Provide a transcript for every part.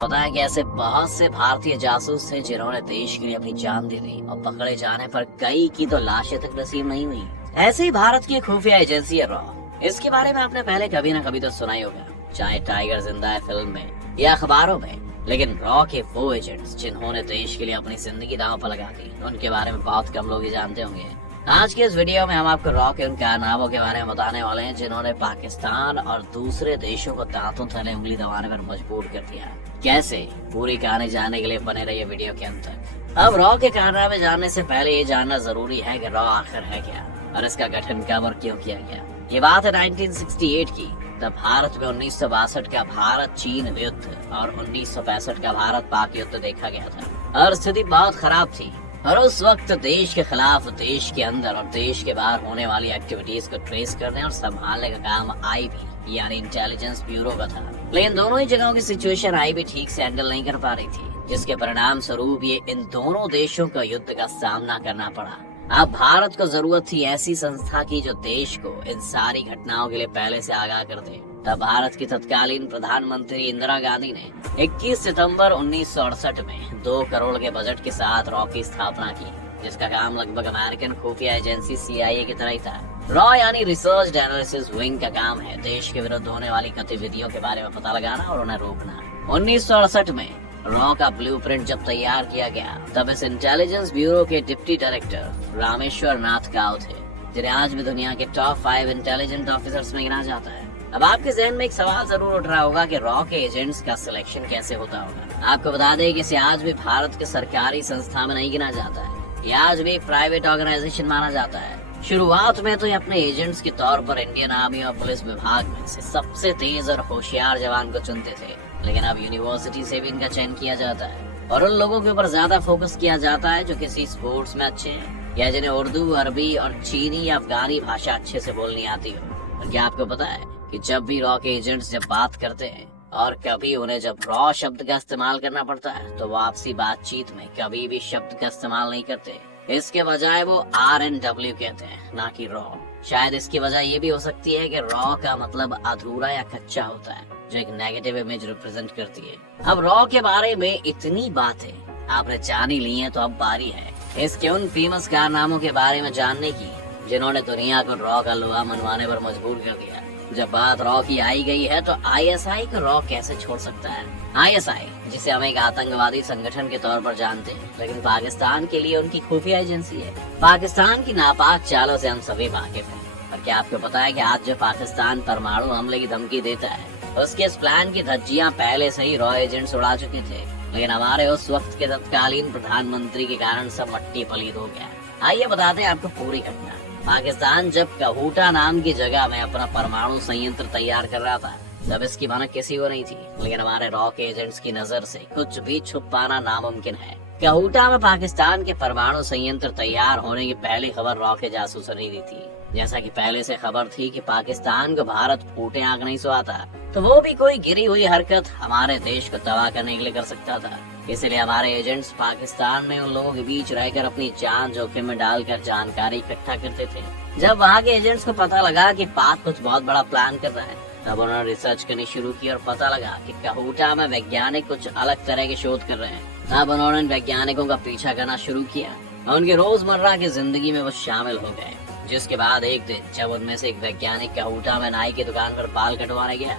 पता है कि ऐसे बहुत से भारतीय जासूस थे जिन्होंने देश के लिए अपनी जान दे दी और पकड़े जाने पर कई की तो लाशें तक नसीब नहीं हुई। ऐसे ही भारत की खुफिया एजेंसी है रॉ। इसके बारे में आपने पहले कभी ना कभी तो सुना ही होगा, चाहे टाइगर जिंदा है फिल्म में या अखबारों में। लेकिन रॉ के वो एजेंट्स जिन्होंने देश के लिए अपनी जिंदगी दांव पर लगा दी, उनके बारे में बहुत कम लोग ही जानते होंगे। आज के इस वीडियो में हम आपको रॉ के उन कारनामों के बारे में बताने वाले हैं जिन्होंने पाकिस्तान और दूसरे देशों को दांतों तले उंगली दबाने पर मजबूर कर दिया। कैसे, पूरी कहानी जानने के लिए बने रहिए वीडियो के अंत तक। अब रॉ के कारनामे जानने से पहले ये जानना जरूरी है कि रॉ आखिर है क्या और इसका गठन कब और क्यों किया गया। ये बात है 1968 की। तब भारत में 1962 का भारत चीन युद्ध और 1965 का भारत पाक युद्ध देखा गया था और स्थिति बहुत खराब थी। और उस वक्त देश के खिलाफ देश के अंदर और देश के बाहर होने वाली एक्टिविटीज को ट्रेस करने और संभालने का काम IB यानी इंटेलिजेंस ब्यूरो का था। लेकिन दोनों ही जगहों की सिचुएशन IB ठीक से हैंडल नहीं कर पा रही थी, जिसके परिणाम स्वरूप ये इन दोनों देशों का युद्ध का सामना करना पड़ा। अब भारत को जरूरत थी ऐसी संस्था की जो देश को इन सारी घटनाओं के लिए पहले से आगाह कर दे। तब भारत की तत्कालीन प्रधानमंत्री इंदिरा गांधी ने 21 सितंबर 1968 में 2 करोड़ के बजट के साथ रॉ की स्थापना की, जिसका काम लगभग अमेरिकन खुफिया एजेंसी CIA की तरह ही था। रॉ यानी रिसर्च एनालिसिस विंग का काम है देश के विरुद्ध होने वाली गतिविधियों के बारे में पता लगाना और उन्हें रोकना। 1968 में रॉ का ब्लूप्रिंट जब तैयार किया गया, तब इस इंटेलिजेंस ब्यूरो के डिप्टी डायरेक्टर रामेश्वर नाथ गाव थे, जिन्हें आज भी दुनिया के टॉप 5 इंटेलिजेंट ऑफिसर्स में गिना जाता है। अब आपके जहन में एक सवाल जरूर उठ रहा होगा कि रॉ के एजेंट्स का सिलेक्शन कैसे होता होगा। आपको बता दें कि इसे आज भी भारत के सरकारी संस्था में नहीं गिना जाता है, ये आज भी प्राइवेट ऑर्गेनाइजेशन माना जाता है। शुरुआत में तो ये अपने एजेंट्स के तौर पर इंडियन आर्मी और पुलिस विभाग में से सबसे तेज और होशियार जवान को चुनते थे, लेकिन अब यूनिवर्सिटी से भी इनका चयन किया जाता है और उन लोगों के ऊपर ज्यादा फोकस किया जाता है जो किसी स्पोर्ट्स में अच्छे हैं या जिन्हें उर्दू, अरबी और चीनी या अफगानी भाषा अच्छे से बोलनी आती हो। और क्या आपको पता है कि जब भी रॉ के एजेंट्स जब बात करते हैं और कभी उन्हें जब रॉ शब्द का इस्तेमाल करना पड़ता है तो वो आपसी बातचीत में कभी भी शब्द का इस्तेमाल नहीं करते। इसके बजाय वो RNW कहते हैं, ना कि रॉ। शायद इसकी वजह ये भी हो सकती है कि रॉ का मतलब अधूरा या कच्चा होता है, जो एक नेगेटिव इमेज रिप्रेजेंट करती है। अब रॉ के बारे में इतनी बातें आपने जान ही ली हैं, तो अब बारी है इसके उन फेमस कारनामों के बारे में जानने की जिन्होंने दुनिया को रॉ का लोहा मनवाने पर मजबूर कर दिया। जब बात रॉ की आई गई है तो ISI को रॉ कैसे छोड़ सकता है। ISI, जिसे हम एक आतंकवादी संगठन के तौर पर जानते हैं, लेकिन पाकिस्तान के लिए उनकी खुफिया एजेंसी है। पाकिस्तान की नापाक चालों से हम सभी वाकिफ हैं। और क्या आपको पता है कि आज जो पाकिस्तान परमाणु हमले की धमकी देता है, उसके इस प्लान की धज्जियां पहले से ही रॉ एजेंट्स उड़ा चुके थे, लेकिन हमारे उस वक्त के तत्कालीन प्रधानमंत्री के कारण सब मट्टी पलीत हो गया। आइए बताते हैं आपको पूरी घटना। पाकिस्तान जब कहूटा नाम की जगह में अपना परमाणु संयंत्र तैयार कर रहा था, तब इसकी भनक किसी को नहीं थी, लेकिन हमारे रॉ के एजेंट्स की नजर से कुछ भी छुप पाना नामुमकिन है। कहूटा में पाकिस्तान के परमाणु संयंत्र तैयार होने की पहली खबर रॉ के जासूसों ने दी थी। जैसा कि पहले से खबर थी कि पाकिस्तान को भारत फूटे आंख नहीं सुहाता, तो वो भी कोई गिरी हुई हरकत हमारे देश को तबाह करने के लिए कर सकता था। इसलिए हमारे एजेंट्स पाकिस्तान में उन लोगों के बीच रहकर अपनी जान जोखिम में डालकर जानकारी इकट्ठा करते थे। जब वहाँ के एजेंट्स को पता लगा कि पाक कुछ बहुत बड़ा प्लान कर रहा है, तब उन्होंने रिसर्च करनी शुरू की और पता लगा कि कहूटा में वैज्ञानिक कुछ अलग तरह के शोध कर रहे हैं। अब उन्होंने वैज्ञानिकों का पीछा करना शुरू किया और उनकी रोजमर्रा की जिंदगी में वो शामिल हो गए। जिसके बाद एक दिन जब उनमें से एक वैज्ञानिक कहूटा में नाई की दुकान पर बाल कटवाने गया,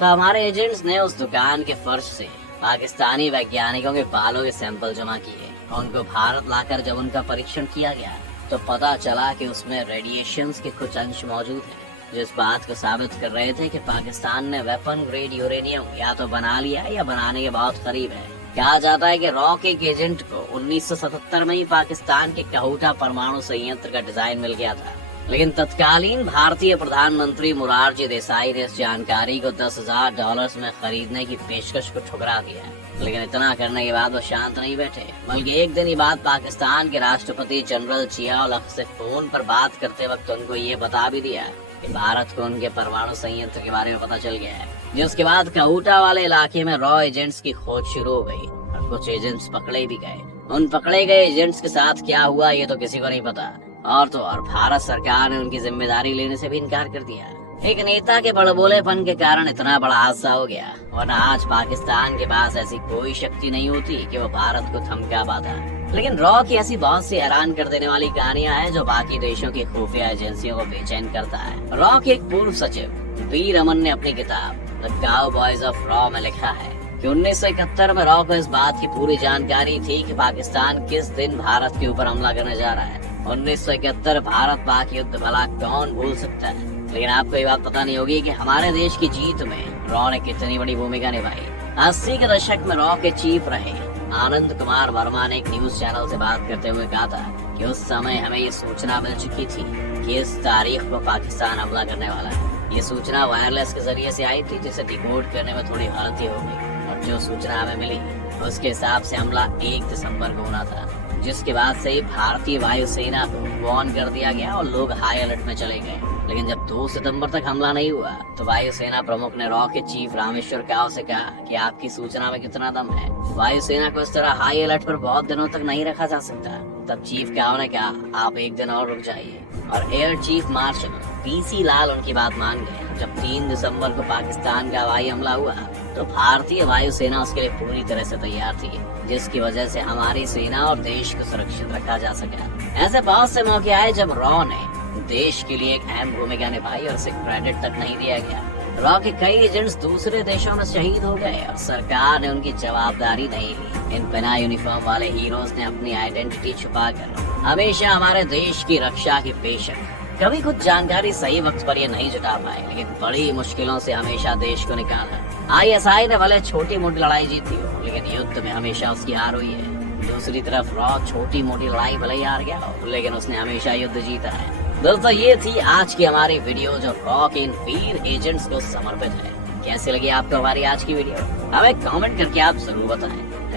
तो हमारे एजेंट्स ने उस दुकान के फर्श से पाकिस्तानी वैज्ञानिकों के बालों के सैंपल जमा किए और उनको भारत लाकर जब उनका परीक्षण किया गया, तो पता चला कि उसमें रेडिएशंस के कुछ अंश मौजूद हैं, जो इस बात को साबित कर रहे थे कि पाकिस्तान ने वेपन ग्रेड यूरेनियम या तो बना लिया या बनाने के बहुत करीब है। कहा जाता है कि रॉ के एजेंट को 1977 में ही पाकिस्तान के कहूटा परमाणु संयंत्र का डिजाइन मिल गया था, लेकिन तत्कालीन भारतीय प्रधानमंत्री मोरारजी देसाई ने इस जानकारी को $10,000 में खरीदने की पेशकश को ठुकरा दिया। लेकिन इतना करने के बाद वो शांत नहीं बैठे, बल्कि एक दिन ही बाद पाकिस्तान के राष्ट्रपति जनरल जिया उल हक से फोन पर बात करते वक्त उनको ये बता भी दिया कि भारत को उनके परमाणु संयंत्र के बारे में पता चल गया है। जिसके बाद कहूटा वाले इलाके में रॉ एजेंट्स की खोज शुरू हो गई और कुछ एजेंट्स पकड़े भी गए। उन पकड़े गए एजेंट्स के साथ क्या हुआ ये तो किसी को नहीं पता, और तो और भारत सरकार ने उनकी जिम्मेदारी लेने से भी इनकार कर दिया। एक नेता के बड़बोलेपन के कारण इतना बड़ा हादसा हो गया, वरना आज पाकिस्तान के पास ऐसी कोई शक्ति नहीं होती कि वो भारत को थमका पाता। लेकिन रॉ की ऐसी बहुत सी हैरान कर देने वाली कहानियां हैं जो बाकी देशों की खुफिया एजेंसियों को बेचैन करता है। रॉ के एक पूर्व सचिव बी रमन ने अपनी किताब द काउबॉयज ऑफ रॉ में लिखा है कि 1971 में रॉ को इस बात की पूरी जानकारी थी कि पाकिस्तान किस दिन भारत के ऊपर हमला करने जा रहा है। 1971 भारत पाक युद्ध भला कौन भूल सकता है। लेकिन आपको ये बात पता नहीं होगी कि हमारे देश की जीत में रॉ ने कितनी बड़ी भूमिका निभाई। 80 के दशक में रॉ के चीफ रहे आनंद कुमार वर्मा ने एक न्यूज चैनल से बात करते हुए कहा था कि उस समय हमें ये सूचना मिल चुकी थी कि इस तारीख को पाकिस्तान हमला करने वाला है। ये सूचना वायरलेस के जरिए से आई थी, जिसे डिकोड करने में थोड़ी गलती हो गई और जो सूचना हमें मिली उसके हिसाब से हमला 1 दिसंबर को होना था, जिसके बाद से भारतीय वायुसेना को वार्न कर दिया गया और लोग हाई अलर्ट में चले गए। लेकिन जब 2 सितंबर तक हमला नहीं हुआ तो वायुसेना प्रमुख ने रॉ के चीफ रामेश्वर काव से कहा कि आपकी सूचना में कितना दम है। वायुसेना को इस तरह हाई अलर्ट पर बहुत दिनों तक नहीं रखा जा सकता। तब चीफ काव ने कहा आप एक दिन और रुक जाइए, और एयर चीफ मार्शल पीसी लाल उनकी बात मान गए। जब 3 दिसंबर को पाकिस्तान का हवाई हमला हुआ तो भारतीय वायुसेना उसके लिए पूरी तरह से तैयार थी, जिसकी वजह से हमारी सेना और देश को सुरक्षित रखा जा सका। ऐसे बहुत से मौके आए जब रॉ ने देश के लिए एक अहम भूमिका निभाई और उसे क्रेडिट तक नहीं दिया गया। रॉ के कई एजेंट्स दूसरे देशों में शहीद हो गए और सरकार ने उनकी जवाबदारी नहीं ली। इन बिना यूनिफॉर्म वाले हीरोज ने अपनी आइडेंटिटी छुपाकर हमेशा हमारे देश की रक्षा की बेशक कभी कुछ जानकारी सही वक्त पर ये नहीं जुटा पाए, लेकिन बड़ी मुश्किलों से हमेशा देश को निकाला। ISI ने भले छोटी मोटी लड़ाई जीती हो, लेकिन युद्ध में हमेशा उसकी हार हुई है। दूसरी तरफ रॉ छोटी मोटी लड़ाई भले ही हार गया हो, लेकिन उसने हमेशा युद्ध जीता है। दोस्तों, ये थी आज की हमारी वीडियो जो रॉ के इन वीर एजेंट्स को समर्पित है। कैसी लगी आपको हमारी आज की वीडियो? हमें कमेंट करके आप जरूर बताएं।